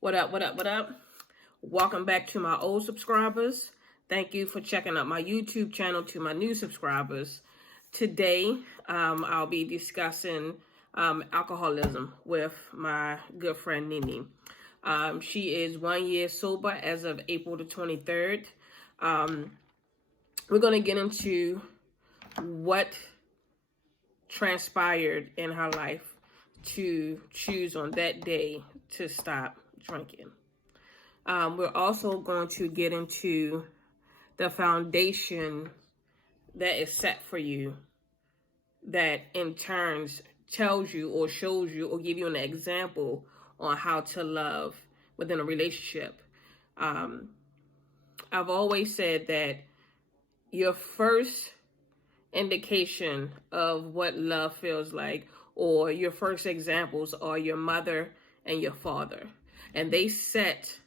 What up, what up, what up? Welcome back to my old subscribers. Thank you for checking out my YouTube channel. To my new subscribers. Today, I'll be discussing alcoholism with my good friend Nini. She is 1 year sober as of April the 23rd. We're going to get into what transpired in her life to choose on that day to stop drinking. We're also going to get into the foundation that is set for you that in turns tells you or shows you or give you an example on how to love within a relationship. I've always said that your first indication of what love feels like, or your first examples, are your mother and your father, and they set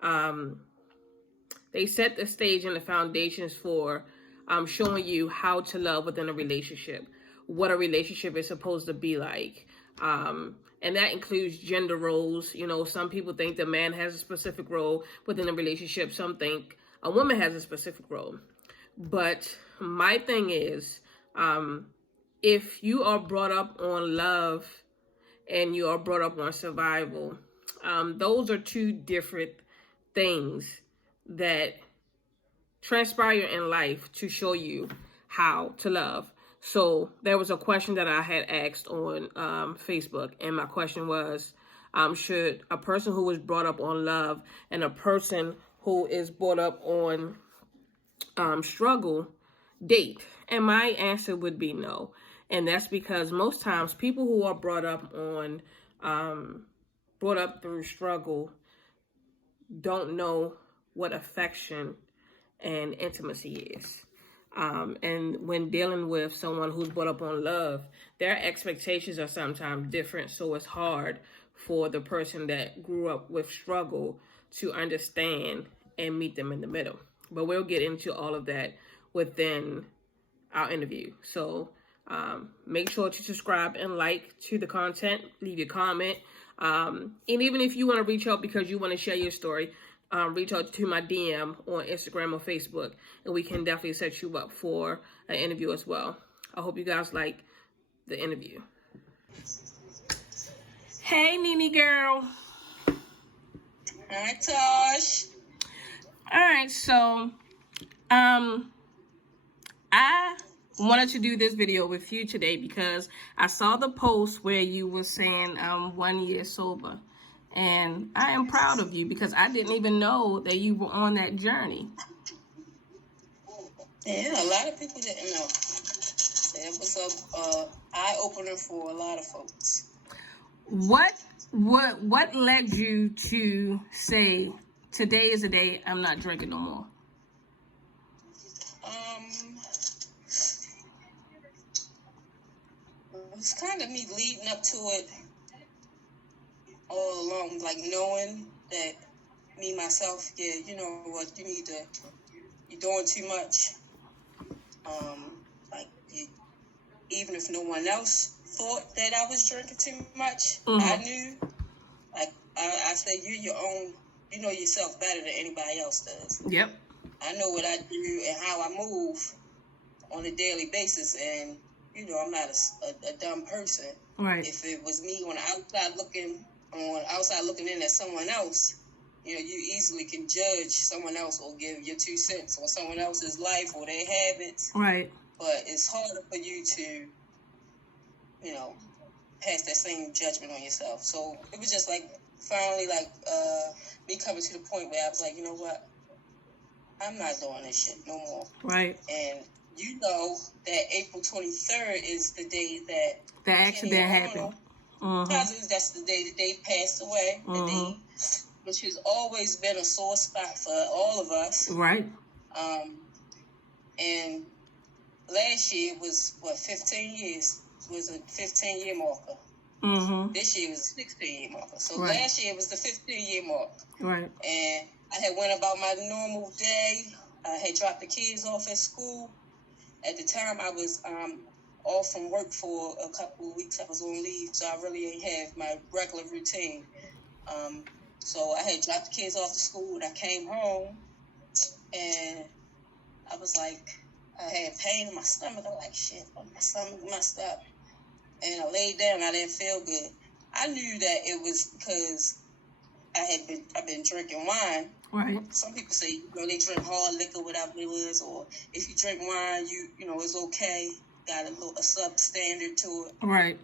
the stage and the foundations for showing you how to love within a relationship, what a relationship is supposed to be like. And that includes gender roles. You know, some people think the man has a specific role within a relationship. Some think a woman has a specific role. But my thing is, if you are brought up on love and you are brought up on survival, those are two different things that transpire in life to show you how to love. So there was a question that I had asked on Facebook, and my question was, should a person who was brought up on love and a person who is brought up on struggle date? And my answer would be no. And that's because most times people who are brought up through struggle don't know what affection and intimacy is. And when dealing with someone who's brought up on love, their expectations are sometimes different. So it's hard for the person that grew up with struggle to understand and meet them in the middle. But we'll get into all of that within our interview. So make sure to subscribe and like to the content, leave your comment. And even if you want to reach out because you want to share your story, reach out to my DM on Instagram or Facebook, and we can definitely set you up for an interview as well. I hope you guys like the interview. Hey, Nini girl. Hi, Tosh. All right, so I wanted to do this video with you today because I saw the post where you were saying 1 year sober. And I am proud of you because I didn't even know that you were on that journey. Yeah, a lot of people didn't know. It was a eye-opener for a lot of folks. What led you to say, today is the day I'm not drinking no more? It was kind of me leading up to it all along, like knowing that me, myself, yeah, you know what, you're doing too much. Even if no one else thought that I was drinking too much, I knew. Like I said, you know yourself better than anybody else does. Yep. I know what I do and how I move on a daily basis, and you know I'm not a dumb person. Right. If it was me on the outside looking in at someone else, you know, you easily can judge someone else or give your 2 cents on someone else's life or their habits. Right. But it's harder for you to, you know, pass that same judgment on yourself. So it was just like finally me coming to the point where I was like, you know what? I'm not doing this shit no more. Right. And you know that April 23rd is the day that the accident happened. Cousins, that's the day that they passed away. The day, which has always been a sore spot for all of us. Right. And last year was 15 years. It was a 15-year marker. This year was a 16-year marker. So last year was the 15-year mark. Right. And I had went about my normal day. I had dropped the kids off at school. At the time, I was off from work for a couple of weeks. I was on leave, so I really didn't have my regular routine. So I had dropped the kids off to school, and I came home, and I was like, I had pain in my stomach. I'm like, shit, my stomach messed up. And I laid down. I didn't feel good. I knew that it was because I've been drinking wine. Right. Some people say, they drink hard liquor, whatever it was, or if you drink wine, it's okay. Got a substandard to it. Right.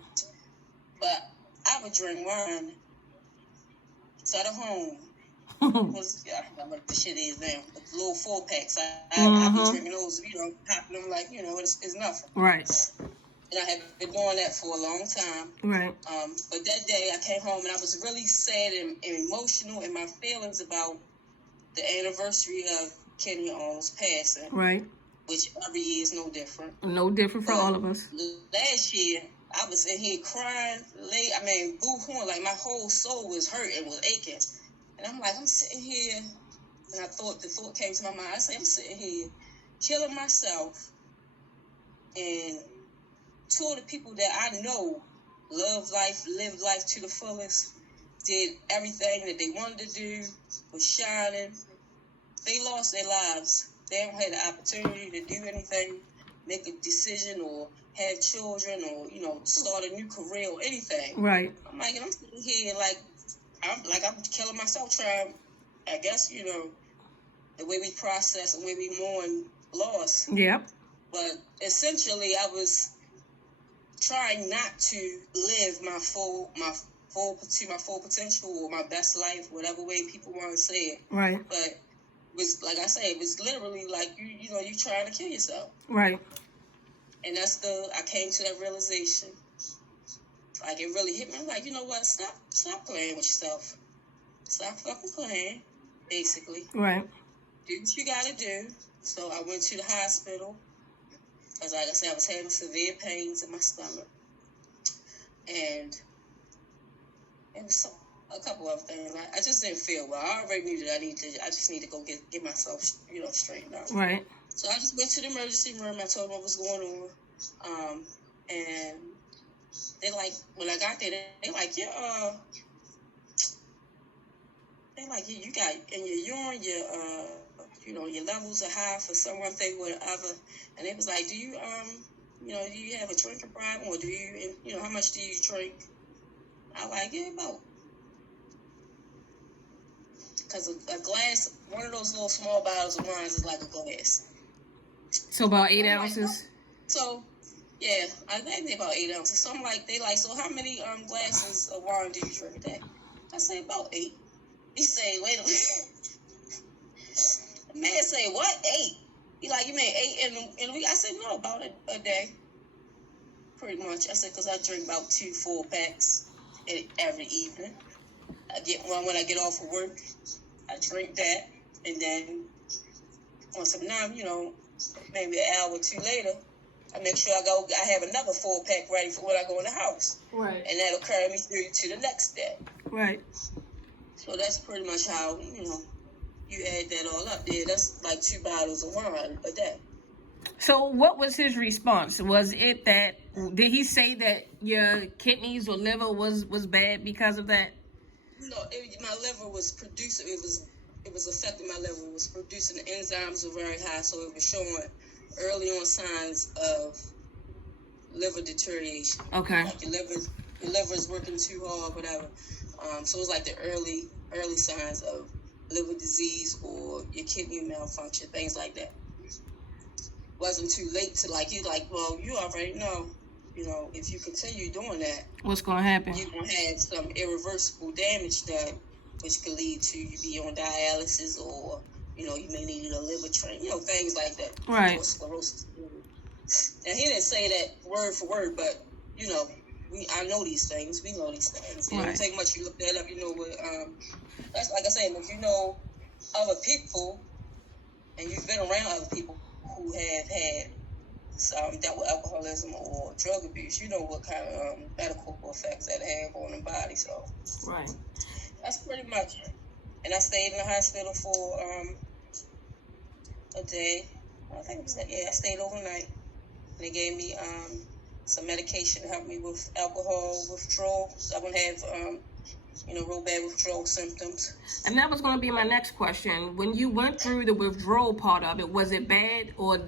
But I would drink wine at home. Because I forgot what the shit is now. But the little 4-packs, I be drinking those, popping them like, it's nothing. Right. And I have been doing that for a long time. Right. But that day I came home and I was really sad and emotional in my feelings about the anniversary of Kenny almost passing. Right. Which every year is no different. No different for all of us. Last year, I was in here crying, boo-hooing, like my whole soul was hurt and was aching. And I'm like, I'm sitting here, and the thought came to my mind. I said, I'm sitting here killing myself, and two of the people that I know lived life to the fullest, did everything that they wanted to do, was shining. They lost their lives. They haven't had the opportunity to do anything, make a decision, or have children, or start a new career or anything. Right. I'm like, I'm sitting here I'm killing myself trying. I guess the way we process and the way we mourn loss. Yep. But essentially, I was trying not to live my full potential or my best life, whatever way people want to say it. Right. But it was like I say, it was literally like you trying to kill yourself. Right. And I came to that realization. Like, it really hit me. I'm like, you know what? Stop playing with yourself. Stop fucking playing, basically. Right. Do what you gotta do. So I went to the hospital. Because, like I said, I was having severe pains in my stomach. And it was a couple of things. I just didn't feel well. I already knew that I just need to go get myself, straightened out. Right. So I just went to the emergency room. I told them what was going on. And they when I got there, they like, yeah, you got in your urine, your levels are high for some one thing or the other. And they was like, do you, do you have a drinking problem, or do you, how much do you drink? I like, yeah, about. Because a glass, one of those little small bottles of wine is like a glass. So about 8 ounces? So, yeah, I think about 8 ounces. So I'm like, so how many glasses of wine do you drink a day? I say about 8. He say, wait a minute. The man say, what, 8? He like, you mean 8 in a week? I said, no, about a day. Pretty much. I said, because I drink about 2 4-packs every evening. I get one when I get off of work. I drink that. And then on some time, maybe an hour or two later, I make sure I have another 4-pack ready for when I go in the house. Right. And that'll carry me through to the next day. Right. So that's pretty much how, you add that all up there. That's like 2 bottles of wine a day. So what was his response? Was it that, did he say that your kidneys or liver was bad because of that? No, my liver was producing, it was affecting my liver. It was producing, the enzymes were very high, so it was showing early on signs of liver deterioration. Okay. Like your liver is working too hard, whatever. So it was like the early signs of liver disease or your kidney malfunction, things like that. Wasn't too late to well, you already know, if you continue doing that, what's going to happen? You're going to have some irreversible damage done, which could lead to you be on dialysis, or, you may need a liver transplant, things like that. Right. Or sclerosis. And he didn't say that word for word, but, I know these things. We know these things. It right. don't take much. You look that up, what, that's like I said, if you know other people, and you've been around other people who have had dealt with alcoholism or drug abuse, you know what kind of medical effects that have on the body. So right, that's pretty much it. And I stayed in the hospital for a day. I think it was that. Yeah, I stayed overnight. And they gave me some medication to help me with alcohol withdrawal, so I wouldn't have real bad withdrawal symptoms. And that was going to be my next question. When you went through the withdrawal part of it, was it bad, or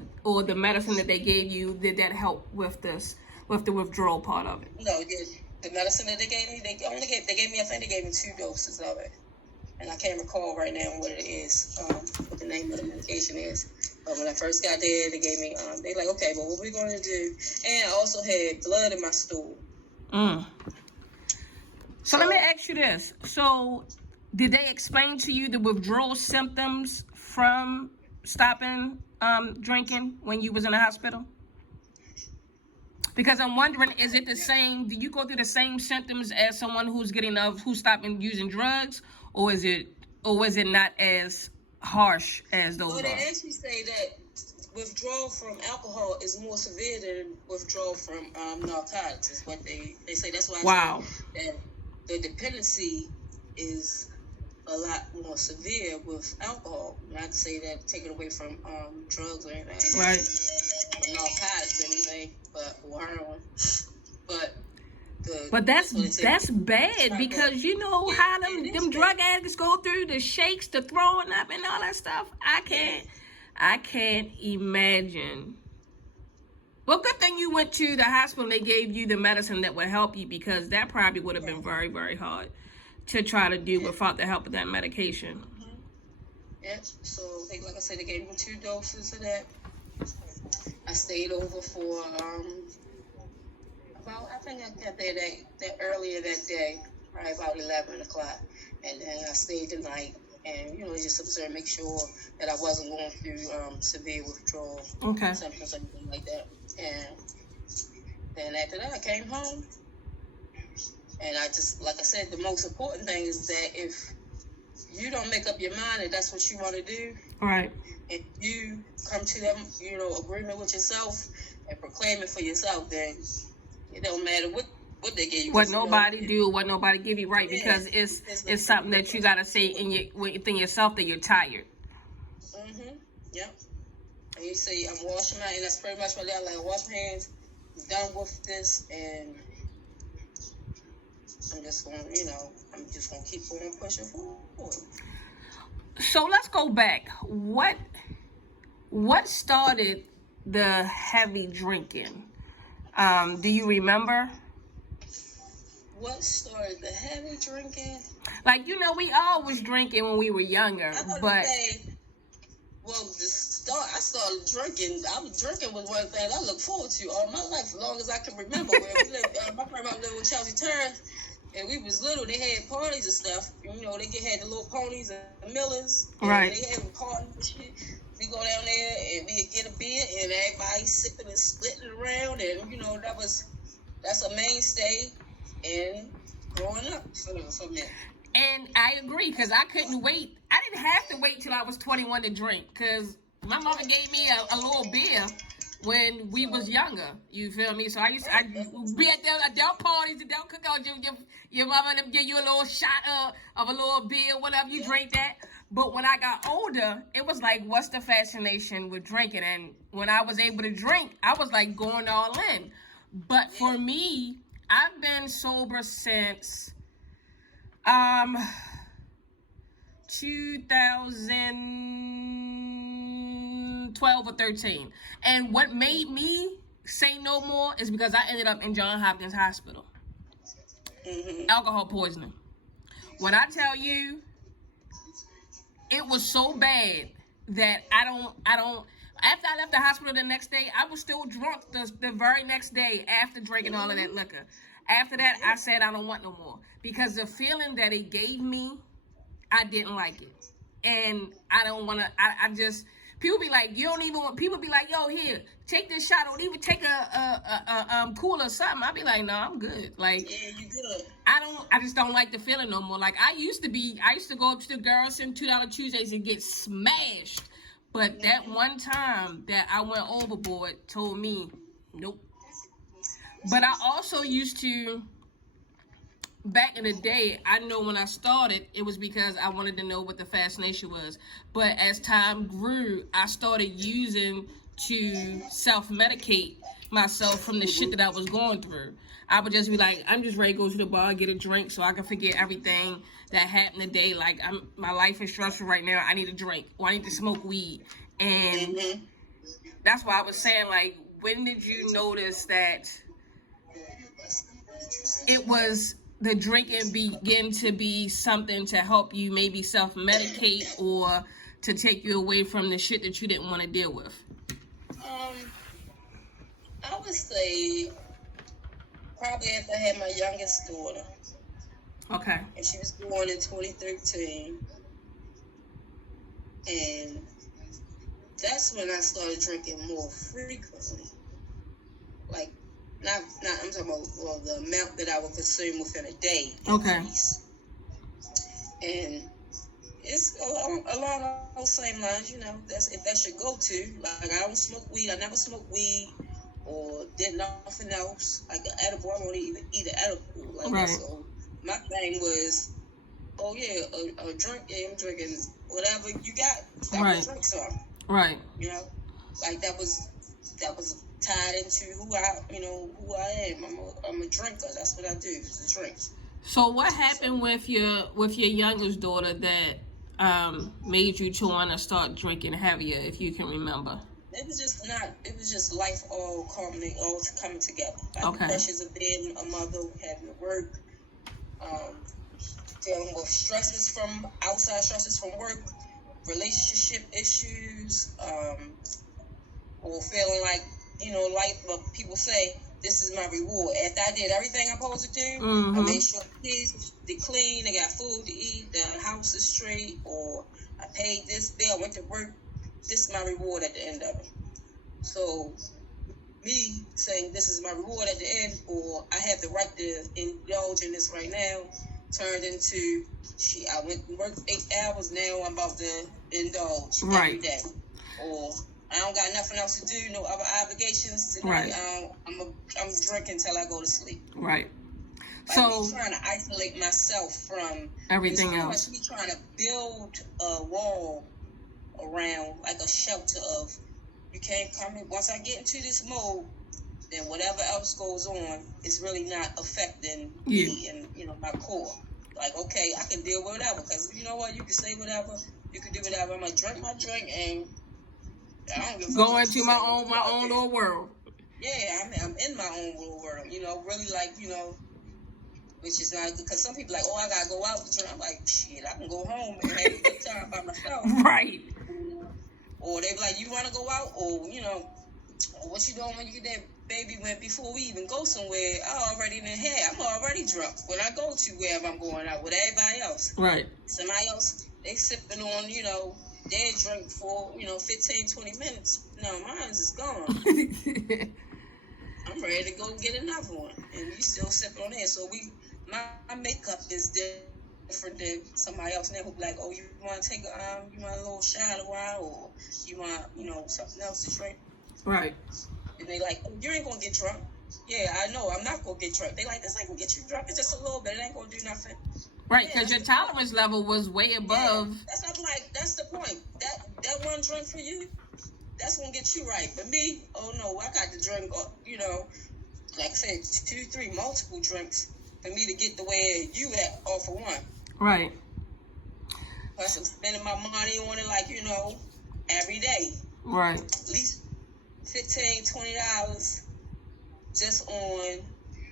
the medicine that they gave you, did that help with the withdrawal part of it? No, the medicine that they gave me, I think they gave me 2 doses of it. And I can't recall right now what it is, what the name of the medication is. But when I first got there, they gave me, they like, okay, well, what we're going to do? And I also had blood in my stool. So let me ask you this. So did they explain to you the withdrawal symptoms from stopping drinking when you was in the hospital? Because I'm wondering, is it the same? Do you go through the same symptoms as someone who's stopping using drugs, or is it not as harsh as those? Well, they actually say that withdrawal from alcohol is more severe than withdrawal from narcotics. Is what they say. That's why I say that the dependency is a lot more severe with alcohol. Not to say that take it away from drugs or anything, right? Or narcotics or anything, or heroin. But that's bad, because you know how them drug addicts go through the shakes, the throwing up, and all that stuff. I can't imagine. Well, good thing you went to the hospital and they gave you the medicine that would help you, because that probably would have been very, very hard to try to do without the help of that medication. Mm-hmm. Yeah, so like I said, they gave me 2 doses of that. I stayed over for I think I got there that earlier that day, right about 11 o'clock, and then I stayed the night, and just observe, make sure that I wasn't going through severe withdrawal symptoms or anything like that. And then after that, I came home, and I just, like I said, the most important thing is that if you don't make up your mind that that's what you want to do, right, if you come to that agreement with yourself and proclaim it for yourself, then it don't matter what they give you. What nobody do, what nobody give you, right? Because it's something that you gotta say within yourself that you're tired. Yep. And you say, I'm washing my hands. That's pretty much what they're like. Wash my hands. I'm done with this, and I'm just gonna keep on pushing forward. So let's go back. What started the heavy drinking? Do you remember? What started the heavy drinking? Like, we all was drinking when we were younger, but I started drinking. Drinking was one thing I look forward to all my life, as long as I can remember. Where we lived, my grandma lived with Chelsea Turns, and we was little. They had parties and stuff. They had the little ponies and Millers. Right. They had parties and shit. We go down there and we get a beer, and everybody sipping and splitting around, and that's a mainstay in growing up for me. And I agree, because I couldn't wait. I didn't have to wait till I was 21 to drink, because my mother gave me a little beer when we was younger. You feel me? So I'd be at the adult parties, adult cookouts. Your mama and them give you a little shot of a little beer, whatever, you drink that. But when I got older, it was like, what's the fascination with drinking? And when I was able to drink, I was like going all in. But for me, I've been sober since 2012 or 13. And what made me say no more is because I ended up in Johns Hopkins Hospital. Alcohol poisoning. When I tell you, it was so bad that I don't. After I left the hospital the next day, I was still drunk the very next day after drinking all of that liquor. After that, I said I don't want no more, because the feeling that it gave me, I didn't like it, and I don't want to. I just, people be like, you don't even want. People be like, yo, here, take this shot, or even take a cool or something. I be like, no, I'm good. Like, yeah, you good. I just don't like the feeling no more. Like I used to go up to the girls in $2 Tuesdays and get smashed. But that one time that I went overboard told me, nope. But I also used to, back in the day, I know when I started, it was because I wanted to know what the fascination was. But as time grew, I started using to self-medicate myself from the shit that I was going through. I would just be like, I'm just ready to go to the bar and get a drink so I can forget everything that happened today. Like, my life is stressful right now. I need a drink, or I need to smoke weed. And that's why I was saying, like, when did you notice that it was the drinking begin to be something to help you maybe self-medicate or to take you away from the shit that you didn't want to deal with? I would say probably after I had my youngest daughter. Okay. And she was born in 2013. And that's when I started drinking more frequently. Like, not I'm talking about the amount that I would consume within a day. Okay. And it's along those same lines, you know. That's your go-to. Like, I don't smoke weed. I never smoked weed or did nothing else. Like an edible, I won't even eat an edible. Like that. So my thing was, oh yeah, a drink. Yeah, I'm drinking whatever you got. I will drink some. Right. You know, like that was tied into who I am. I'm a drinker. That's what I do. It's a drink. So what happened with your youngest daughter that made you to want to start drinking heavier, if you can remember? It was just life all coming together. Like the pressures of being a mother, having to work, dealing with outside stresses from work, relationship issues, or feeling like, what people say, this is my reward. After I did everything I'm supposed to do, I made sure the kids, they clean, they got food to eat, the house is straight, or I paid this bill, I went to work. This is my reward at the end of it. So me saying this is my reward at the end, or I have the right to indulge in this right now, turned into I went and worked 8 hours, now I'm about to indulge every day. Or I don't got nothing else to do, no other obligations tonight. I'm drinking till I go to sleep. Right. Like, so me trying to isolate myself from everything else. Me trying to build a wall around, like a shelter of, you can't come in. Once I get into this mode, then whatever else goes on, it's really not affecting me and my core. Like, okay, I can deal with whatever, because you know what, you can say whatever, you can do whatever. I'm gonna drink my drink and I don't give a fuck. Go into my own little world. Yeah, I'm in my own little world. Really, like, which is like, because some people like, oh, I gotta go out to drink. I'm like, shit, I can go home and have a good time by myself. Right. Or they be like, you want to go out? Or, what you doing when you get there? Baby, before we even go somewhere, I'm already drunk when I go to wherever I'm going out with everybody else. Right. Somebody else, they sipping on, their drink for, 15, 20 minutes. No, mine is gone. I'm ready to go get another one. And you still sipping on it. So my makeup is different than somebody else now who be like, oh, you want to take a little shot of wine, or you want, something else to drink? Right. And they like, oh, you ain't going to get drunk. Yeah, I know, I'm not going to get drunk. They like, this ain't going to get you drunk. It's just a little bit. It ain't going to do nothing. Right, because your tolerance level was way above. Yeah, that's the point. That one drink for you, that's going to get you right. But me, oh no, I got to drink, like I said, 2, 3, multiple drinks for me to get the way you at all for one. Right. Plus I'm spending my money on it, like, every day. Right. At least $15, $20 just on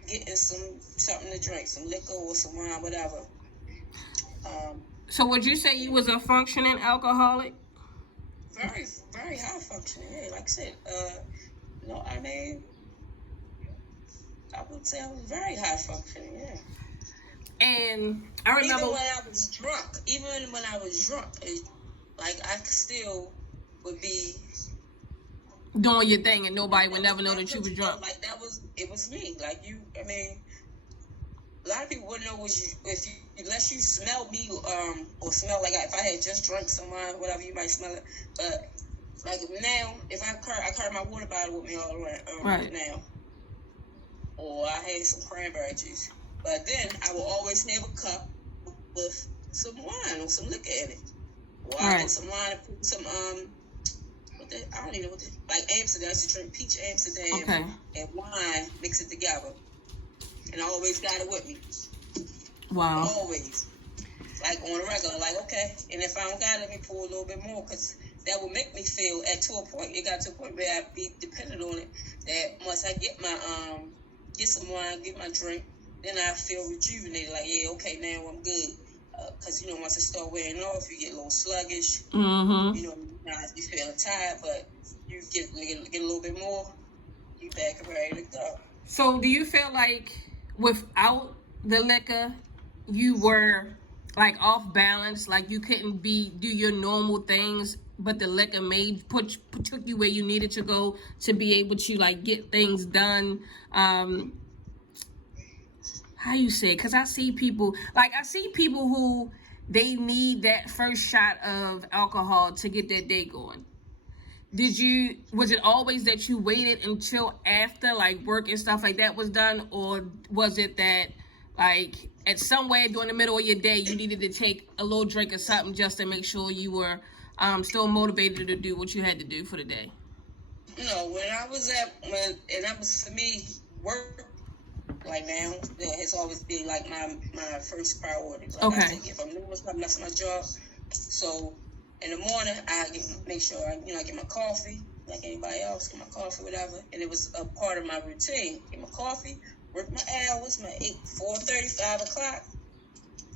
getting something to drink, some liquor or some wine, whatever. So would you say you was a functioning alcoholic? Very, very high functioning. Yeah, like I said, I would say I was very high functioning. Yeah. And I remember even when I was drunk, I still would be doing your thing, and nobody would never know that you was drunk. Like it was me. Like a lot of people wouldn't know unless you smelled me, or smell like if I had just drunk some wine, whatever, you might smell it. But like now, if I carry my water bottle with me all around now, or I had some cranberry juice. But then I will always have a cup with some wine or some liquor in it. Or I put some wine and put some I don't even know what like Amsterdam. I used to drink peach Amsterdam Okay. and wine, mix it together. And I always got it with me. Wow. Always. Like on a regular, like, okay. And if I don't got it, let me pour a little bit more, because that would make me feel, to a point, it got to a point where I'd be dependent on it, that once I get my, get some wine, get my drink, then I feel rejuvenated, like, yeah, okay, now I'm good. Because, you know, once it start wearing off, you get a little sluggish. Mm-hmm. You know, you feeling tired, but you get a little bit more, you back and ready to go. So do you feel like without the liquor, you were like off balance, like you couldn't do your normal things, but the liquor took you where you needed to go to be able to like get things done? How you say? Because I see people who they need that first shot of alcohol to get their day going. Was it always that you waited until after like work and stuff like that was done, or was it that like at somewhere during the middle of your day you needed to take a little drink of something just to make sure you were still motivated to do what you had to do for the day? No, and that was for me, work, like now, it's always been like my first priority. Like Okay. I said, if I'm doing something, that's my job. So in the morning, I make sure I get my coffee, like anybody else, get my coffee, whatever. And it was a part of my routine. Get my coffee, work my hours, my 4:30, 5 o'clock.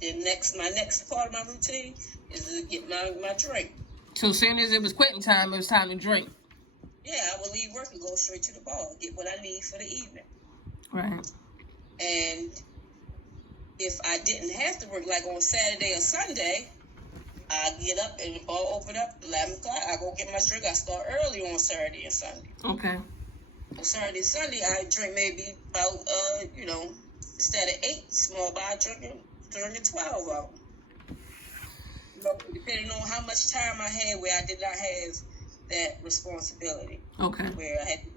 Then my next part of my routine is to get my drink. So as soon as it was quitting time, it was time to drink. Yeah, I would leave work and go straight to the bar, get what I need for the evening. Right. And if I didn't have to work, like on Saturday or Sunday, I get up and the bar open up 11 o'clock. I go get my drink. I start early on Saturday and Sunday. Okay. On Saturday and Sunday, I drink maybe about, instead of 8 small bar, drinking 12 of them. You know, depending on how much time I had where I did not have that responsibility. Okay. Where I had to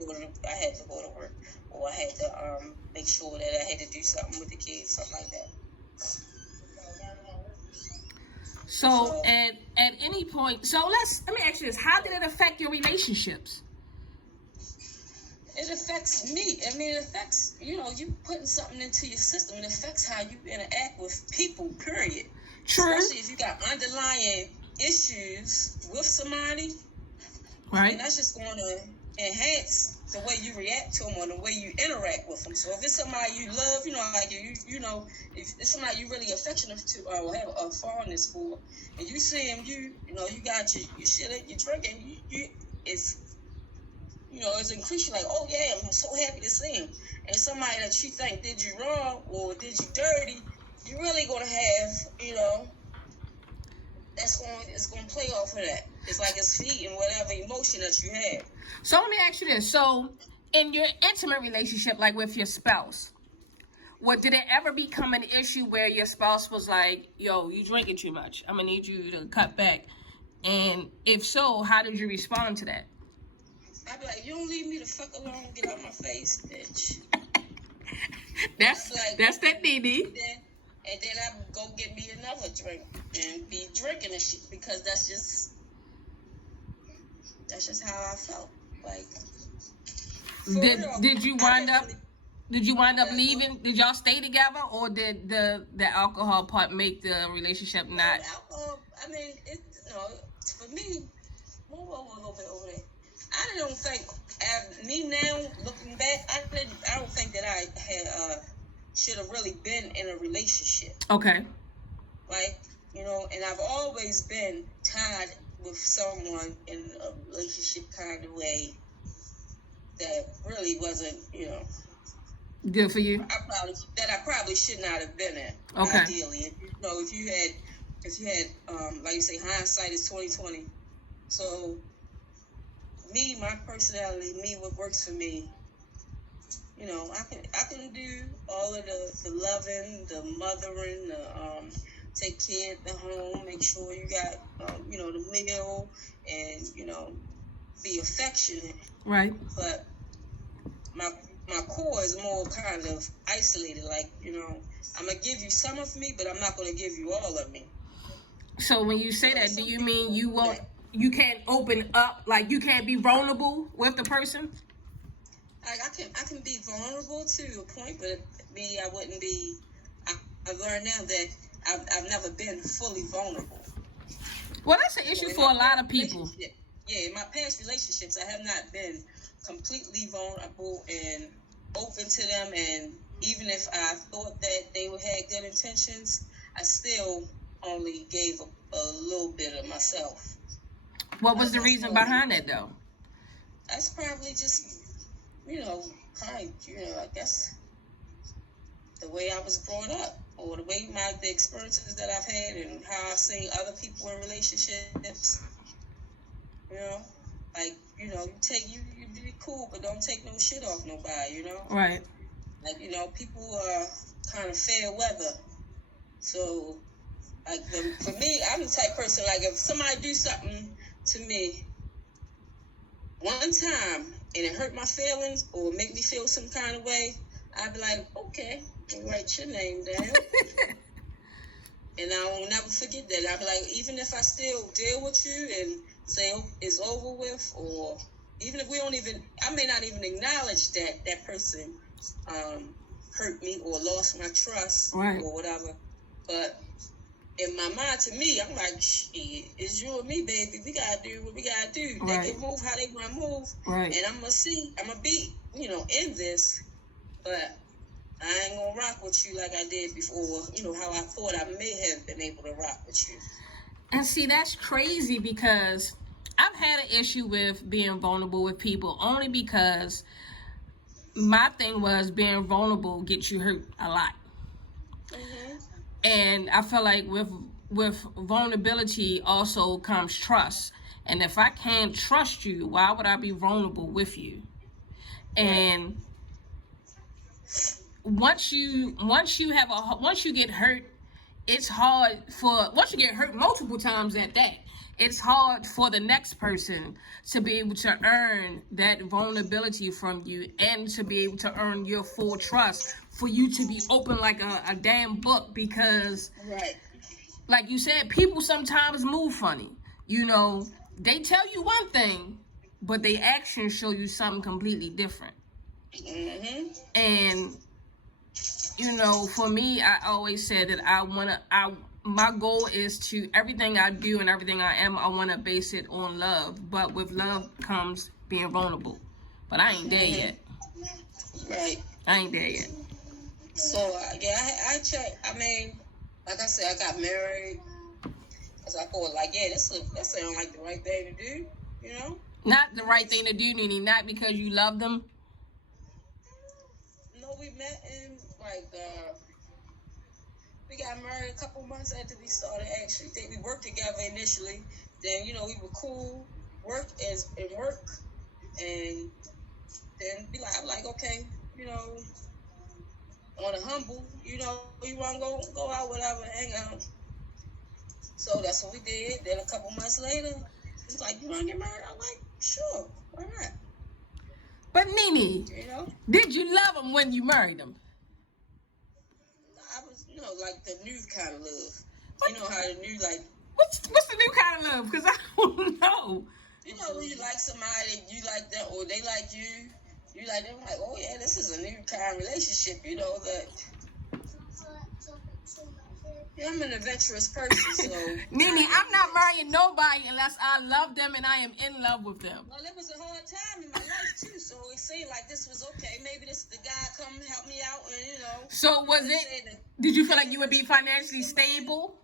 go to work, or I had to make sure that I had to do something with the kids, something like that. So at any point, let me ask you this: how did it affect your relationships? It affects me. I mean, it affects, you putting something into your system. It affects how you interact with people, period. True. Especially if you got underlying issues with somebody. Right. And that's just going to enhance the way you react to them or the way you interact with them. So if it's somebody you love, if it's somebody you really affectionate to or have a fondness for, and you see him, you got your shit, you're drinking, it's increasing, like, oh yeah, I'm so happy to see him. And somebody that you think did you wrong or did you dirty, you're really going to have, it's going to play off of that. It's like it's feeding whatever emotion that you have. So let me ask you this. So in your intimate relationship, like with your spouse, did it ever become an issue where your spouse was like, yo, you drinking too much, I'm going to need you to cut back? And if so, how did you respond to that? I'd be like, you don't leave me the fuck alone, get out my face, bitch. That's that DD. And then I would go get me another drink and be drinking and shit, because that's just how I felt. Like, did you wind up leaving? Did y'all stay together, or did the alcohol part make the relationship not? Alcohol, I mean, for me, move over a little bit over there. I don't think, me now looking back, I don't think that I had should have really been in a relationship. Okay. Like, and I've always been tied with someone in a relationship kind of way that really wasn't, good for you. I probably should not have been in. Okay. Ideally, if you had, like you say, hindsight is 20/20. So, my personality, what works for me, I can do all of the loving, the mothering, the take care of the home, make sure you got the meal, and be affectionate. Right. But my core is more kind of isolated. Like, I'm gonna give you some of me, but I'm not gonna give you all of me. So when you say that, do you mean you won't you can't open up, like you can't be vulnerable with the person? I can be vulnerable to a point, but me, I wouldn't be. I've learned now that I've never been fully vulnerable. Well, that's an issue for a lot of people. Yeah, in my past relationships, I have not been completely vulnerable and open to them. And even if I thought that they had good intentions, I still only gave a little bit of myself. What was the reason behind that, though? That's probably just, I guess the way I was brought up, or the experiences that I've had, and how I've seen other people in relationships. Like, you be cool, but don't take no shit off nobody, Right. Like, people are kind of fair weather. So, like, for me, I'm the type of person, like, if somebody do something to me one time and it hurt my feelings or make me feel some kind of way, I'd be like, okay, write your name down. And I will never forget that. I'll be like, even if I still deal with you and say it's over with, or even if I may not even acknowledge that person hurt me or lost my trust, right, or whatever. But in my mind, to me, I'm like, shit, it's you and me, baby. We gotta do what we gotta do. Right. They can move how they wanna move. Right. And I'm gonna be, in this, but I ain't gonna rock with you like I did before, how I thought I may have been able to rock with you. And see, that's crazy, because I've had an issue with being vulnerable with people, only because my thing was being vulnerable gets you hurt a lot. Mm-hmm. And I feel like with vulnerability also comes trust. And if I can't trust you, why would I be vulnerable with you? And once you get hurt, it's hard once you get hurt multiple times at that, it's hard for the next person to be able to earn that vulnerability from you, and to be able to earn your full trust, for you to be open like a damn book. Because like you said, people sometimes move funny. They tell you one thing, but their actions show you something completely different. Mm-hmm. And for me, I always said that my goal is to, everything I do and everything I am, I want to base it on love. But with love comes being vulnerable. But I ain't there yet. Right. I ain't there yet. So, I check. I mean, like I said, I got married because I thought, like, that sounds like the right thing to do, Not the right thing to do, Nene. Not because you love them. No, we met in, like, we got married a couple months after we started actually. We worked together initially. Then, we were cool, work, and then I'm like, okay, on a humble, you want to go out, whatever, hang out. So that's what we did. Then a couple months later, he's like, you want to get married? I'm like, sure, why not? But Nene, did you love him when you married him? I was, like the new kind of love. How the new, like... What's the new kind of love? Because I don't know. When you like somebody, you like them, or they like you, you like them, like, oh yeah, this is a new kind of relationship, that... Yeah, I'm an adventurous person, so... Nene, I'm not marrying nobody unless I love them and I am in love with them. Well, it was a hard time in my life, too, so it seemed like this was okay. Maybe this the guy come help me out, and, So did you feel like you would be financially stable?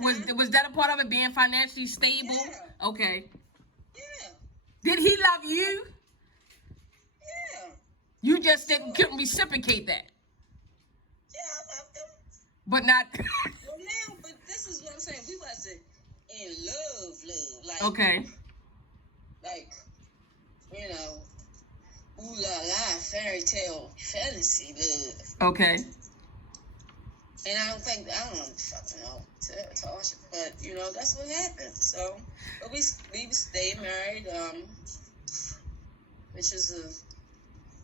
Was that a part of it, being financially stable? Yeah. Okay. Yeah. Did he love you? Yeah. You just couldn't reciprocate that. Yeah, I loved him. But not... Well, now, but this is what I'm saying. We wasn't in love. Like... Okay. Like, ooh la la, fairy tale, fantasy love. Okay. And I don't fucking know, but, that's what happened. So, but we stayed married, which is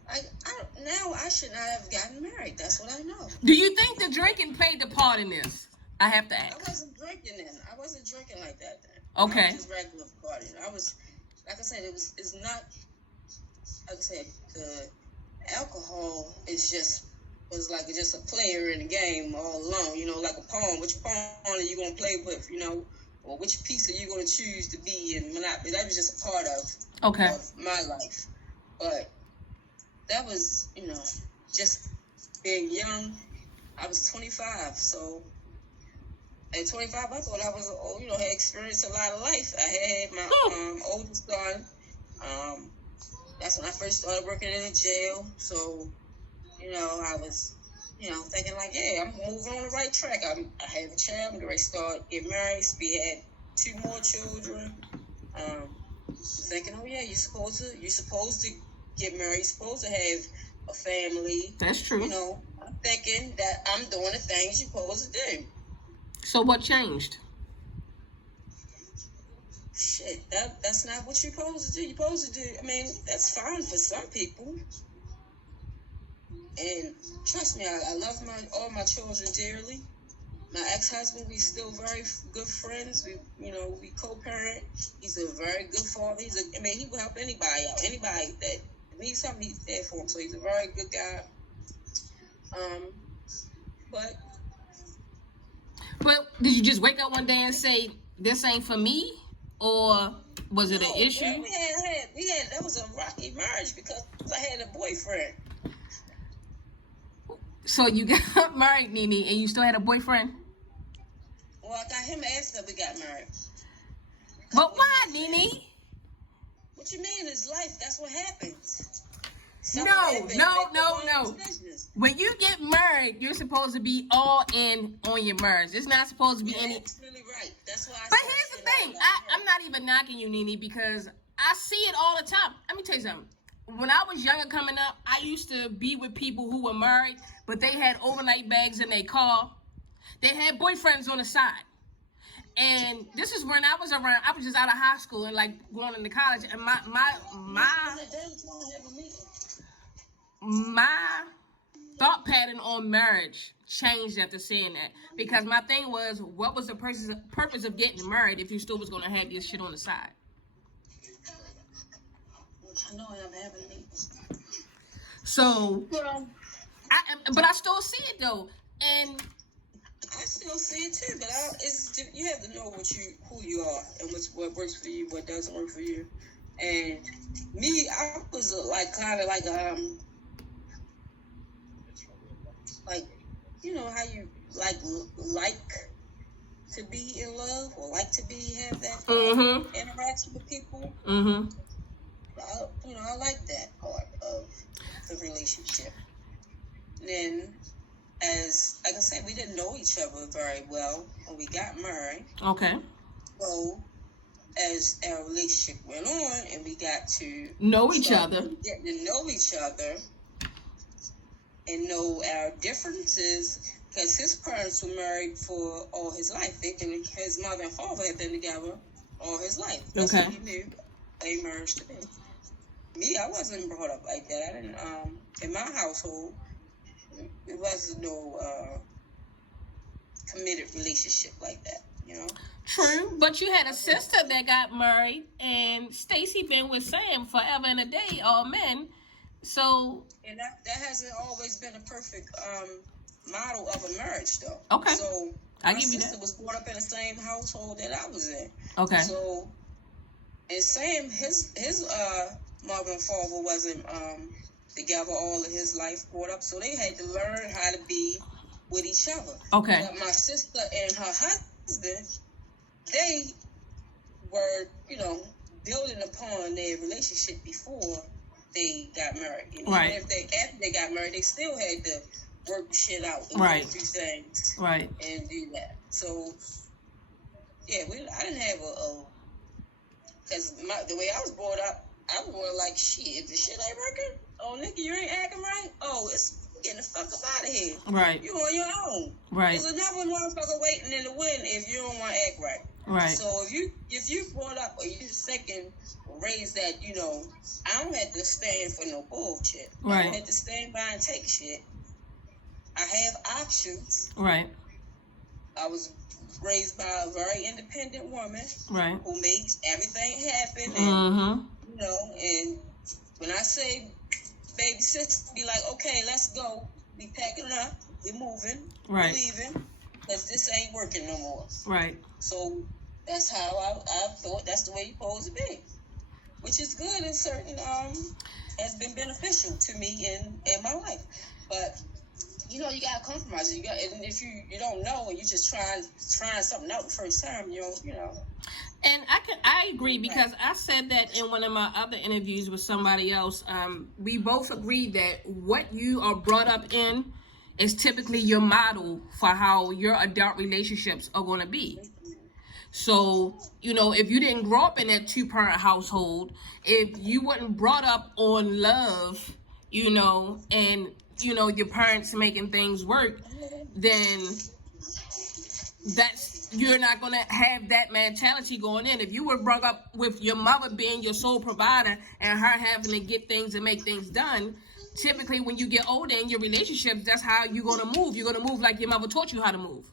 now I should not have gotten married. That's what I know. Do you think the drinking played the part in this? I have to ask. I wasn't drinking then. I wasn't drinking like that then. Okay. I was just regular partying. I was, like I said, it's not, like I said, the alcohol is was like just a player in the game all along, like a pawn. Which pawn are you going to play with, or which piece are you going to choose to be in Monopoly? That was just a part of my life. But that was, just being young. I was 25, so at 25, I thought I was, had experienced a lot of life. I had my oldest son. That's when I first started working in a jail. So, I was, thinking like, yeah, I'm moving on the right track. I have a child. I'm going to start getting married. We had 2 more children. Thinking, oh yeah, you're supposed to get married. You're supposed to have a family. That's true. I'm thinking that I'm doing the things you're supposed to do. So what changed? Shit, that's not what you're supposed to do. You're supposed to do, that's fine for some people. And trust me, I love all my children dearly. My ex-husband, we still very good friends. We co-parent. He's a very good father. He will help anybody out. Anybody that needs something, he's there for him. So he's a very good guy. But did you just wake up one day and say, this ain't for me? Or was it an issue? Yeah, we had that was a rocky marriage because I had a boyfriend. So you got married, Nene, and you still had a boyfriend? Well, I got him after we got married. But why, Nene? What you mean is life. That's what happens. No. When you get married, you're supposed to be all in on your marriage. It's not supposed to be any. That's really right. That's why. But here's the thing. I'm not even knocking you, Nene, because I see it all the time. Let me tell you something. When I was younger coming up, I used to be with people who were married, but they had overnight bags in their car. They had boyfriends on the side. And this is when I was just out of high school and like going into college. And my thought pattern on marriage changed after seeing that. Because my thing was, what was the purpose of getting married if you still was going to have your shit on the side? I know I'm having a So, but I still see it though. And I still see it too, but you have to know who you are and what works for you, what doesn't work for you. And me, I was kind of like how you like to be in love or like to have that interaction with people. Mm-hmm. I like that part of the relationship. Then, like I said, we didn't know each other very well when we got married. Okay. So, as our relationship went on and we got to know each other, getting to know each other and know our differences, because his parents were married for all his life. His mother and father had been together all his life. That's what he knew. They merged together. Me, I wasn't brought up like that. I didn't. In my household, it wasn't no committed relationship like that. True, but you had a sister that got married, and Stacy been with Sam forever and a day, all men. So. And that hasn't always been a perfect model of a marriage, though. Okay. So my sister was brought up in the same household that I was in. Okay. So, and Sam, his mother and father wasn't together all of his life, brought up, so they had to learn how to be with each other. Okay. But my sister and her husband, they were, building upon their relationship before they got married. Right. And after they got married, they still had to work shit out and right. do things. Right. And do that. So, yeah, I didn't have because the way I was brought up, I was brought like, shit, if the shit ain't working, oh, nigga, you ain't acting right, oh, it's getting the fuck up out of here. Right. You on your own. Right. There's another motherfucker waiting in the wind if you don't want to act right. Right. So if you brought up or you thinking, raised that, I don't have to stand for no bullshit. Right. I don't have to stand by and take shit. I have options. Right. I was raised by a very independent woman, right, who makes everything happen, mm-hmm, and and when I say baby sister, be like, okay, let's go. We packing it up. We moving. right, We leaving. Because this ain't working no more. right. So that's how I thought that's the way you're supposed to be. Which is good and certain has been beneficial to me in my life. But you gotta compromise. And if you don't know and you just trying something out the first time, you know. And I agree, because I said that in one of my other interviews with somebody else. We both agreed that what you are brought up in is typically your model for how your adult relationships are going to be. So, if you didn't grow up in that 2-parent household, if you weren't brought up on love, and, your parents making things work, then you're not going to have that mentality going in. If you were brought up with your mother being your sole provider and her having to get things and make things done, typically when you get older in your relationships, that's how you're going to move. You're going to move like your mother taught you how to move,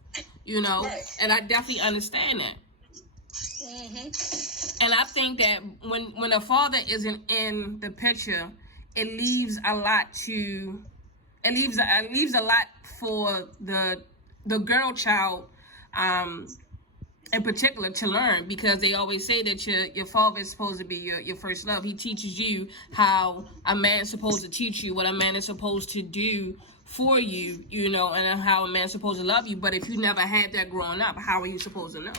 Right. And I definitely understand that. Mm-hmm. And I think that when a father isn't in the picture, it leaves a lot for the girl child, in particular, to learn, because they always say that your father is supposed to be your first love. He teaches you how a man is supposed to teach you, what a man is supposed to do for you, and how a man's supposed to love you. But if you never had that growing up, how are you supposed to know?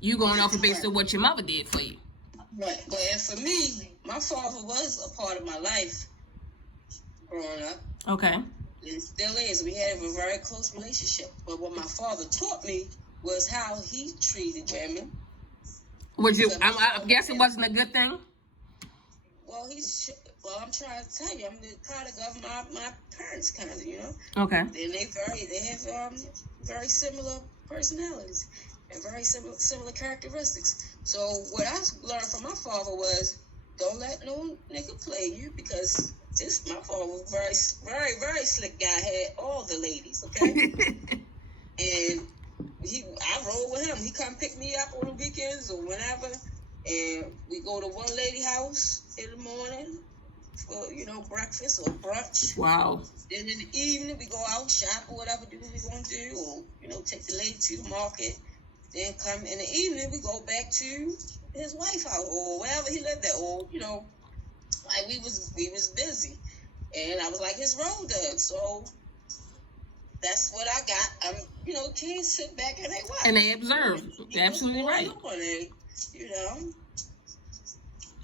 You going off of based on what your mother did for you. Right. But for me, my father was a part of my life growing up. Okay. It still is. We had a very close relationship. But what my father taught me was how he treated women. I'm guessing it wasn't a good thing? Well, I'm trying to tell you, I'm the product of my parents, kind of, Okay. And they have very similar personalities and very similar characteristics. So what I learned from my father was, don't let no nigga play you, because my father was very, very, very slick guy, had all the ladies, okay? And I roll with him. He come pick me up on the weekends or whenever, and we go to one lady house in the morning for breakfast or brunch. Wow. Then in the evening we go out, shop or whatever we gonna do, or take the lady to the market. Then come in the evening we go back to his wife's house or wherever he lived at, or like we was busy, and I was like his road dog. So that's what I got. Kids sit back and they watch. And they observe. You're absolutely right.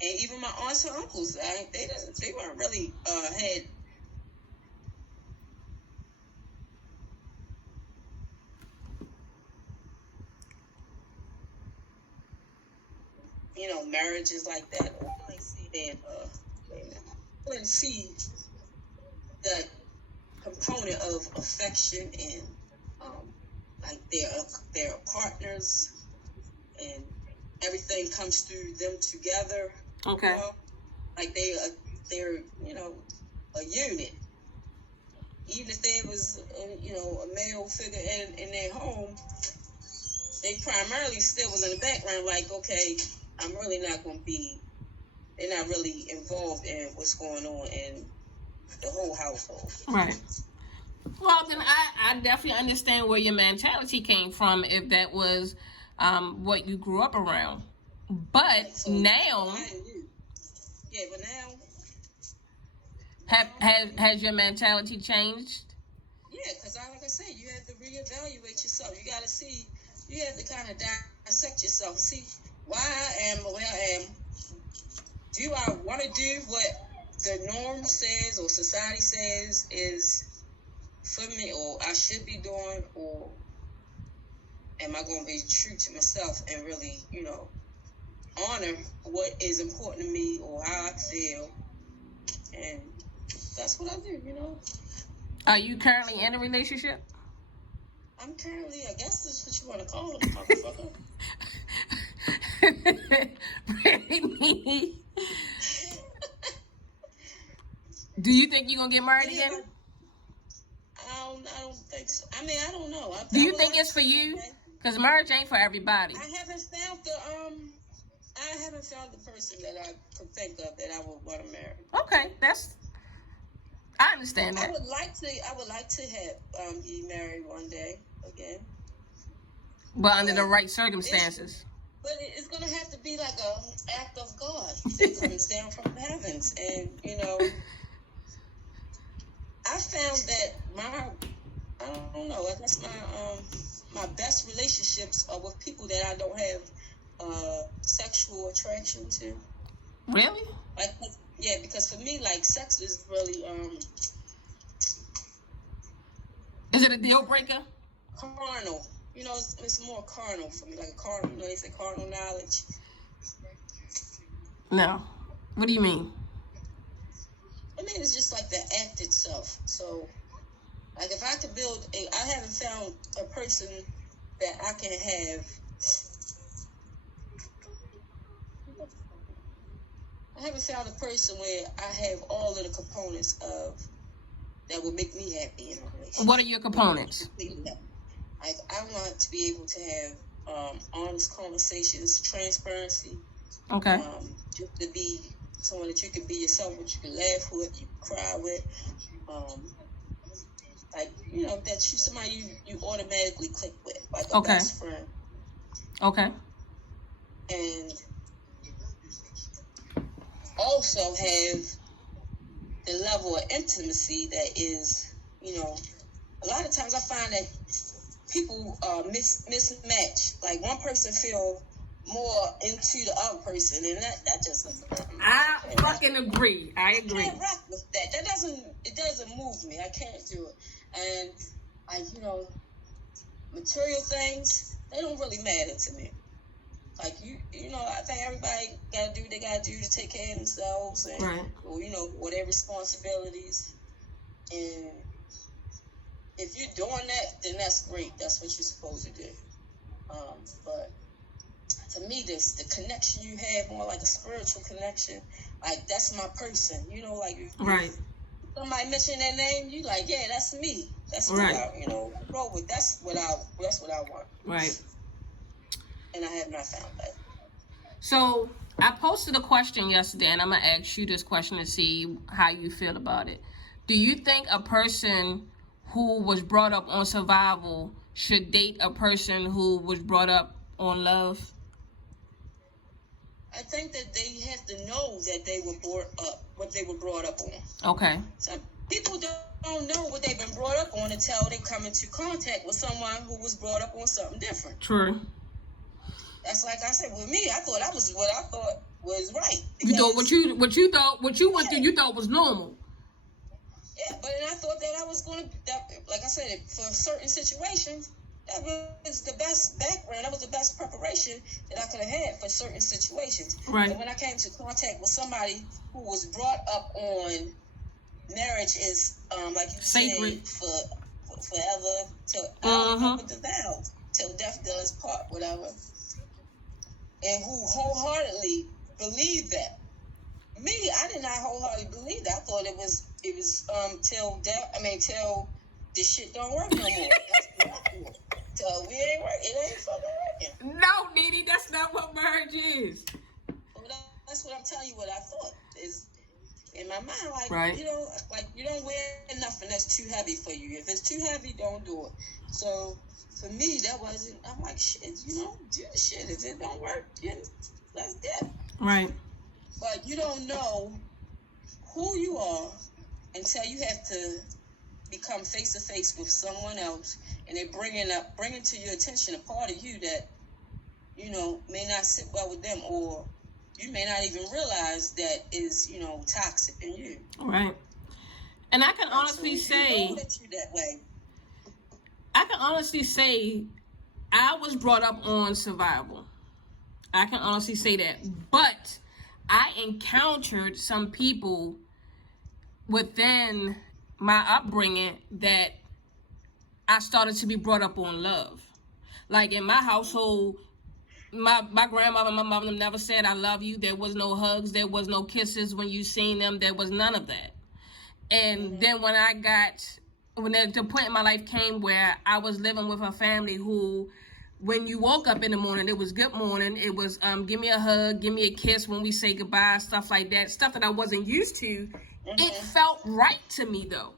And even my aunts and uncles, they weren't really had. Marriages like that. I couldn't see the component of affection and like their partners, and everything comes through them together. Okay. Like they're a unit. Even if there was a male figure in their home, they primarily still was in the background. Like, okay, I'm really not going to be. They're not really involved in what's going on in the whole household. Right. Well, then I definitely understand where your mentality came from, if that was what you grew up around. But so now, has your mentality changed? Yeah, because like I said, you have to reevaluate yourself. You got to see, you have to kind of dissect yourself. See why I am where I am. Do I want to do what the norm says or society says is for me, or I should be doing, or am I going to be true to myself and really, honor what is important to me or how I feel? And that's what I do, Are you currently in a relationship? I'm currently, I guess that's what you want to call it, motherfucker. Really? Do you think you're going to get married again? I don't think so. I mean, I don't know. Do you think it's for you? Because marriage ain't for everybody. I haven't found the person that I could think of that I would want to marry. Okay, I understand that. I would like to have be married one day again. But under the right circumstances. But it's gonna have to be like a act of God that comes down from the heavens, and I found that I guess my best relationships are with people that I don't have sexual attraction to. Really? Because for me, like, sex is really is it a deal breaker? Carnal. It's more carnal for me, like a carnal. They say carnal knowledge. No. What do you mean? I mean, it's just like the act itself. So, like, if I could I haven't found a person that I can have. I haven't found a person where I have all of the components of that would make me happy in a relationship. What are your components? Like, I want to be able to have honest conversations, transparency. Okay. Just to be someone that you can be yourself with, you can laugh with, you can cry with. Like, that you somebody you automatically click with, like a best friend. Okay. And also have the level of intimacy that is, a lot of times I find that people mismatch. Like, one person feel more into the other person, and that just I fucking agree. I agree. I can't rock with that. It doesn't move me. I can't do it. And material things, they don't really matter to me. Like, I think everybody gotta do what they gotta do to take care of themselves and right. With their responsibilities. And if you're doing that, then that's great. That's what you're supposed to do. But to me, this the connection you have, more like a spiritual connection. Like, that's my person. Like, right. Somebody mention their name, you like, yeah, that's me. That's right. What I roll with. That's what I want. Right. And I have not found that. So I posted a question yesterday, and I'm gonna ask you this question to see how you feel about it. Do you think a person who was brought up on survival should date a person who was brought up on love? I think that they have to know that they were brought up, what they were brought up on. Okay. Some people don't know what they've been brought up on until they come into contact with someone who was brought up on something different. True. That's like I said, with me, I thought that was what I thought was right. You thought what you went through, you thought was normal. Yeah, but I thought that I was going to, like I said, for certain situations, that was the best background. That was the best preparation that I could have had for certain situations. Right. But when I came into contact with somebody who was brought up on marriage is, like you sacred. Said, for forever, till the vows, till death do us part, whatever. And who wholeheartedly believed that. Me, I did not wholeheartedly believe that. I thought it was till death. Till this shit don't work no more. That's what I thought. Till we ain't working, it ain't fucking working. No, Didi, that's not what marriage is. Well, that's what I'm telling you. What I thought is in my mind, like, right. you don't wear nothing that's too heavy for you. If it's too heavy, don't do it. So for me, that wasn't. I'm like, shit, do the shit. If it don't work, that's that. Right. But you don't know who you are until you have to become face to face with someone else, and they're bringing to your attention a part of you that may not sit well with them, or you may not even realize that is toxic in you. Right. And I can honestly say that way. I can honestly say I was brought up on survival. I can honestly say that. But I encountered some people within my upbringing that I started to be brought up on love. Like, in my household, my grandmother and my mother never said I love you. There was no hugs. There was no kisses when you seen them. There was none of that. And then when the point in my life came where I was living with a family who when you woke up in the morning, it was good morning. It was give me a hug, give me a kiss when we say goodbye, stuff like that. Stuff that I wasn't used to. It felt right to me though.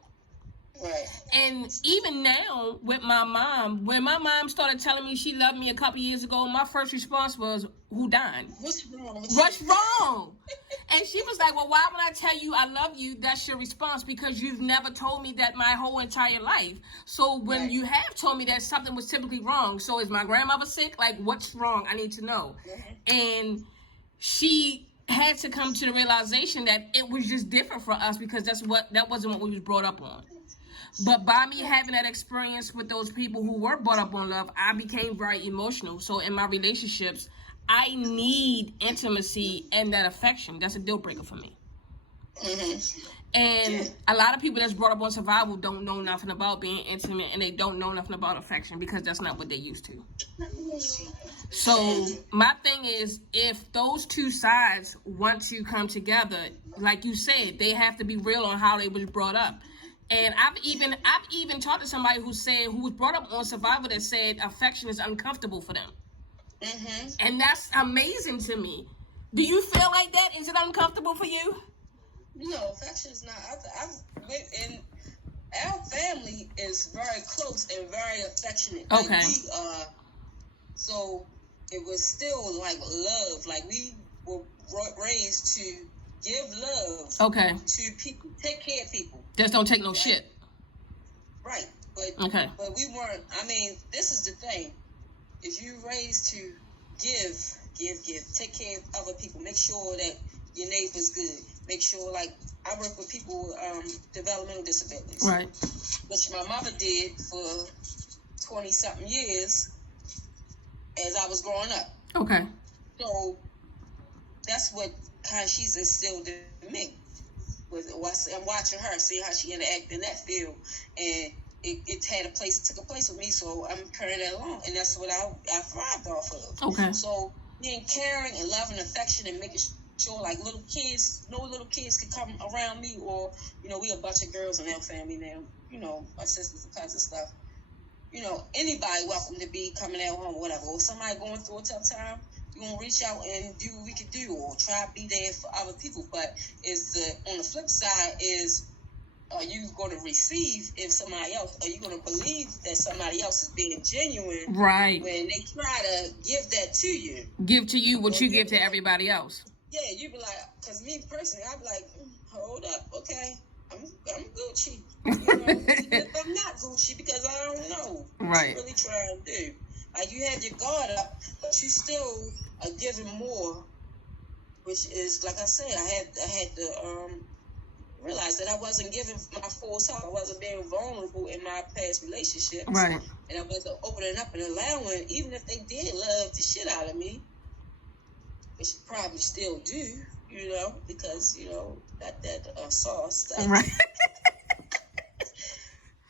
Right. And even now with my mom, when my mom started telling me she loved me a couple years ago, my first response was, "Who died? What's wrong with What's wrong?" And she was like, "Well, why would I tell you I love you? That's your response because you've never told me that my whole entire life. So when you have told me that something was typically wrong, so is my grandmother sick? Like, what's wrong? I need to know." And she had to come to the realization that it was just different for us because that wasn't what we was brought up on. But by me having that experience with those people who were brought up on love, I became very emotional. So in my relationships, I need intimacy and that affection. That's a deal breaker for me. And a lot of people that's brought up on survival don't know nothing about being intimate, and they don't know nothing about affection because that's not what they used to. So my thing is, if those two sides want to come together, like you said, they have to be real on how they was brought up. And I've even talked to somebody who was brought up on survival that said affection is uncomfortable for them. And that's amazing to me. Do you feel like that? Is it uncomfortable for you? No, affection is not. And our family is very close and very affectionate. Okay. Like we so it was still like love. Like we were raised to give love. Okay. To people, take care of people. Just don't take no shit. Right. But we weren't. I mean, this is the thing. If you raised to give, take care of other people, make sure that your neighbor's good. Make sure, like, I work with people with developmental disabilities. Right. Which my mother did for 20-something years as I was growing up. Okay. So that's what kind of she's instilled in me. I'm watching her, seeing how she interacts in that field, and it took a place with me, so I'm carrying that along, and that's what I thrived off of. Okay. So being caring and loving, affection, and making sure like no little kids could come around me, or we a bunch of girls in our family now, my sisters and cousins stuff. Anybody welcome to be coming at home, whatever, or somebody going through a tough time. You want to reach out and do what we can do, or try to be there for other people. But on the flip side is, are you going to receive if somebody else? Are you going to believe that somebody else is being genuine? Right. When they try to give that to you. Give to you what you give to everybody else. Yeah, you be like, because me personally, I be like, hold up, okay, I'm Gucci. I'm not Gucci because I don't know what you're really trying to do. Like, you have your guard up, but you still are giving more, which is, like I said, I had to realize that I wasn't giving my full self. I wasn't being vulnerable in my past relationships. Right. And I wasn't opening up and allowing, even if they did love the shit out of me, which probably still do, because, got that sauce. Right.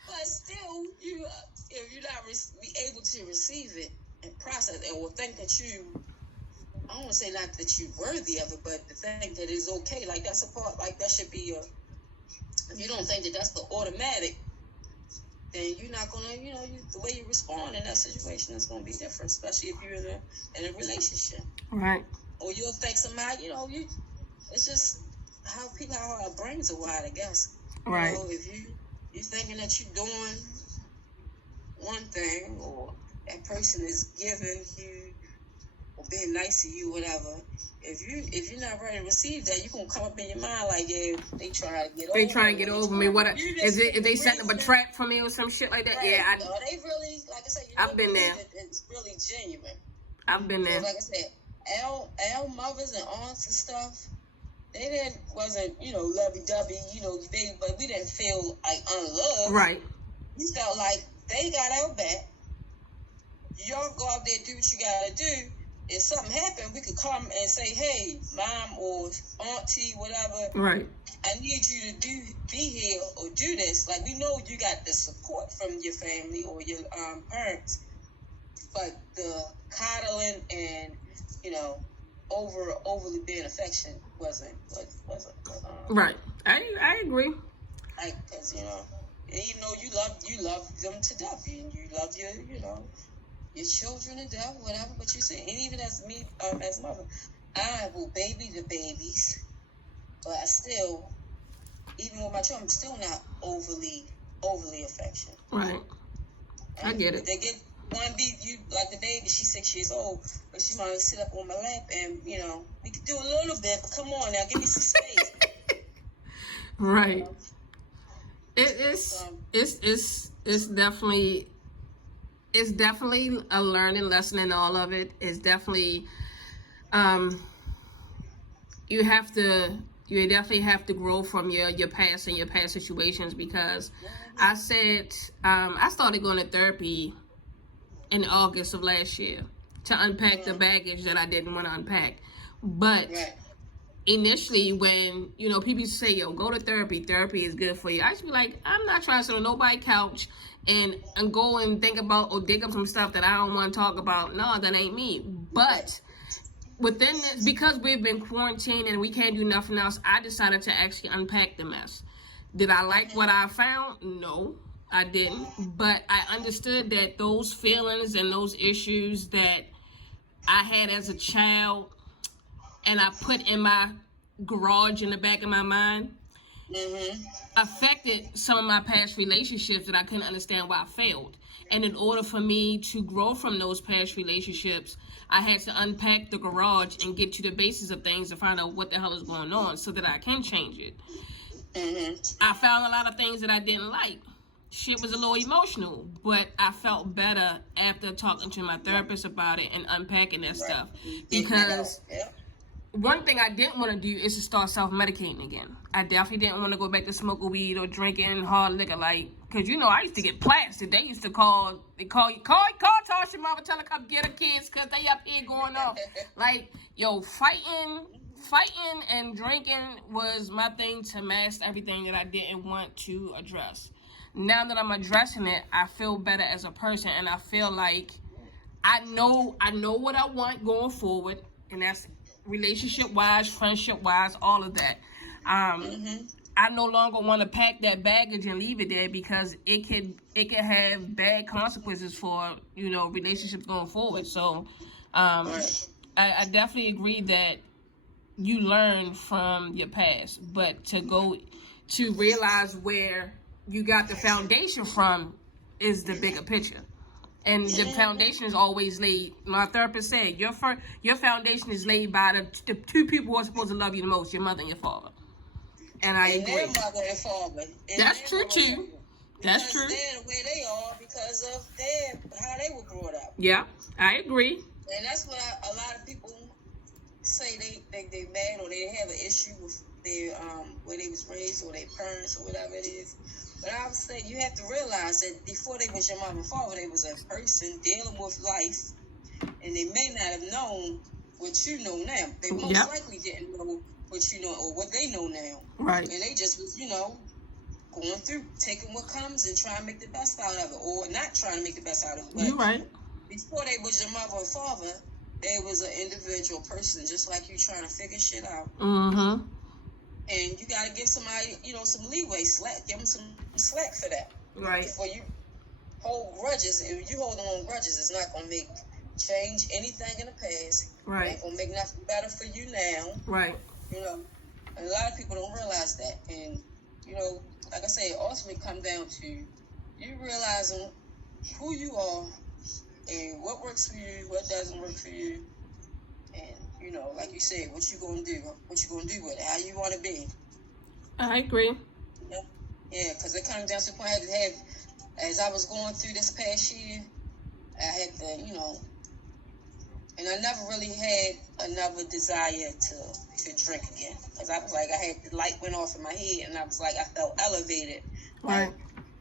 But still, if you're not be able to receive it and process it, or think that I don't want to say not that you're worthy of it, but to think that it's okay, like that's a part, like that should be if you don't think that that's the automatic, then you're not going to, the way you respond in that situation is going to be different, especially if you're in a relationship. Right. Or you'll think somebody, it's just how our brains are wired, I guess. Right. If you're thinking that you're doing one thing, or that person is giving you or being nice to you, whatever. If you're not ready to receive that, you're gonna come up in your mind like, yeah, they trying to get over me. They trying to get over me. What is they setting up a trap for me or some shit like that? Right. Yeah, they really, like I said, I've been there. It's really genuine. I've been there. Like I said, our mothers and aunts and stuff, they wasn't lovey-dovey, but we didn't feel like unloved. Right. We felt like they got our back. Y'all go out there and do what you gotta do. If something happened, we could come and say, hey, mom or auntie, whatever. Right. I need you to be here or do this. Like, we know you got the support from your family or your parents, but the coddling and overly being affectionate wasn't right. I agree. Like, because even though you love them to death, you love your your children the devil, whatever. But you said, and even as me, as mother, I will baby the babies, but I still, even with my children, I'm still not overly affectionate. Right. I get it. They get one beat you like the baby. She's 6 years old, but she might sit up on my lap, and we could do a little bit. But come on now, give me some space. Right. It's definitely a learning lesson in all of it. It's definitely you definitely have to grow from your past and your past situations, because I started going to therapy in August of last year to unpack the baggage that I didn't want to unpack. But initially, when people used to say, "Yo, go to therapy is good for you," I used to be like, I'm not trying to sit on nobody's couch and go and think about or dig up some stuff that I don't want to talk about. No, that ain't me. But within this, because we've been quarantined and we can't do nothing else, I decided to actually unpack the mess. Did I like what I found? No, I didn't. But I understood that those feelings and those issues that I had as a child and I put in my garage in the back of my mind affected some of my past relationships that I couldn't understand why I failed. And in order for me to grow from those past relationships, I had to unpack the garage and get to the basis of things to find out what the hell is going on so that I can change it. I found a lot of things that I didn't like. Shit was a little emotional, but I felt better after talking to my therapist about it and unpacking that stuff. Because one thing I didn't want to do is to start self-medicating again. I definitely didn't want to go back to smoking weed or drinking hard liquor, because I used to get plastered. They used to call Tasha mama, tell her come get her kids because they up here going off. Fighting and drinking was my thing to mask everything that I didn't want to address. Now that I'm addressing it, I feel better as a person, and I feel like I know what I want going forward, and that's relationship-wise, friendship-wise, all of that. I no longer want to pack that baggage and leave it there, because it could have bad consequences for relationships going forward. So I definitely agree that you learn from your past, but to realize where you got the foundation from is the bigger picture. And the foundation is always laid. My therapist said, your foundation is laid by the two people who are supposed to love you the most, your mother and your father. And I agree. Their mother and father. That's true too. That's true. They're the way they are because of how they were brought up. Yeah, I agree. And that's what a lot of people say they mad or they have an issue with their where they was raised or their parents or whatever it is. But I would say you have to realize that before they was your mom and father, they was a person dealing with life, and they may not have known what you know now. They most likely didn't know what you know or what they know now. Right. And they just was, going through, taking what comes and trying to make the best out of it, or not trying to make the best out of it. But you're right. Before they was your mother or father, they was an individual person, just like you trying to figure shit out. Mm-hmm. And you got to give somebody, some leeway, give them some slack for that. Right. Before you hold grudges, if you hold on grudges, it's not going to change anything in the past. Right. It ain't going to make nothing better for you now. Right. And a lot of people don't realize that. And, like I say, it ultimately comes down to you realizing who you are and what works for you, what doesn't work for you. And, like you said, what you going to do with it, how you want to be. I agree. Yeah, because it comes down to the point I had to have, as I was going through this past year, I had to, and I never really had another desire to drink again. Because I was like, the light went off in my head, and I was like, I felt elevated. Right. Like,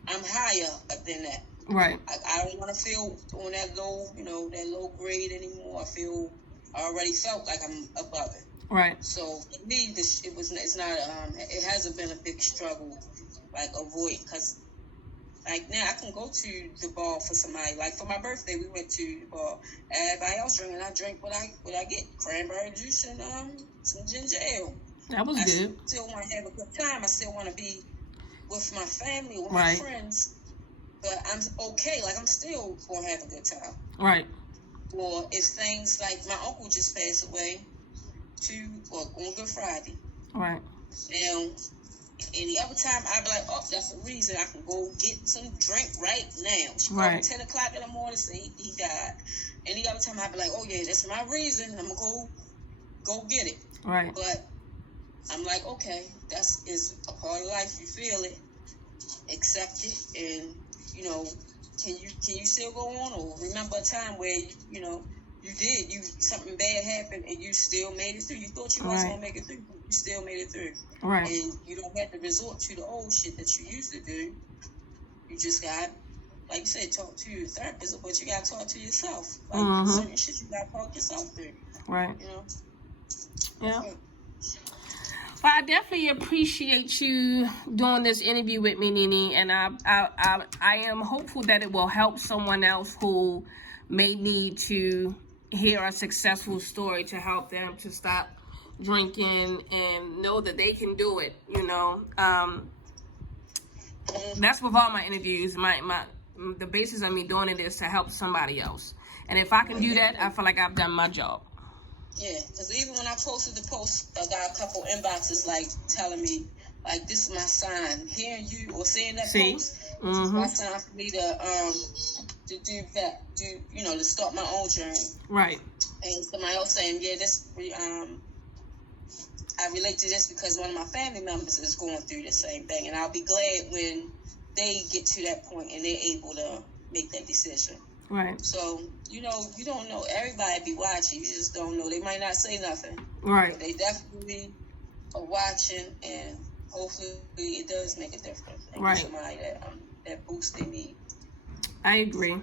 I'm higher than that. Right. I don't want to feel on that low grade anymore. I already felt like I'm above it. Right. So for me, it hasn't been a big struggle, like avoid, because like now I can go to the bar for somebody. Like for my birthday, we went to the bar. Everybody else drinking, I drink what I get: cranberry juice and some ginger ale. That was good. I still want to have a good time. I still want to be with my family, with my friends. but I'm okay. Like, I'm still gonna have a good time. Right. Or if things like my uncle just passed away on Good Friday. Right. Now, any other time I'd be like, oh, that's a reason I can go get some drink right now. She called me 10 o'clock in the morning, say he died. Any other time I'd be like, oh yeah, that's my reason. I'm gonna go get it. Right. But I'm like, okay, is a part of life. You feel it, accept it, and can you still go on, or remember a time where something bad happened and you still made it through. You thought you wasn't gonna make it through, but you still made it through. Right. And you don't have to resort to the old shit that you used to do. You just got, like you said, talk to your therapist, but you got to talk to yourself. Like, certain shit you got to talk yourself through. Right. Yeah. So, well, I definitely appreciate you doing this interview with me, Nene, and I am hopeful that it will help someone else who may need to hear a successful story to help them to stop drinking and know that they can do it. That's with all my interviews. The basis of me doing it is to help somebody else, and if I can do that, I feel like I've done my job. Yeah, because even when I posted the post, I got a couple inboxes like telling me, like, this is my sign. Hearing you or seeing that post, this is my sign for me to do that, to start my own journey. Right. And somebody else saying, yeah, I relate to this because one of my family members is going through the same thing, and I'll be glad when they get to that point and they're able to make that decision. Right. So, you don't know. Everybody be watching. You just don't know. They might not say nothing. Right. But they definitely are watching, and hopefully it does make a difference. And give somebody that boost they need. I agree.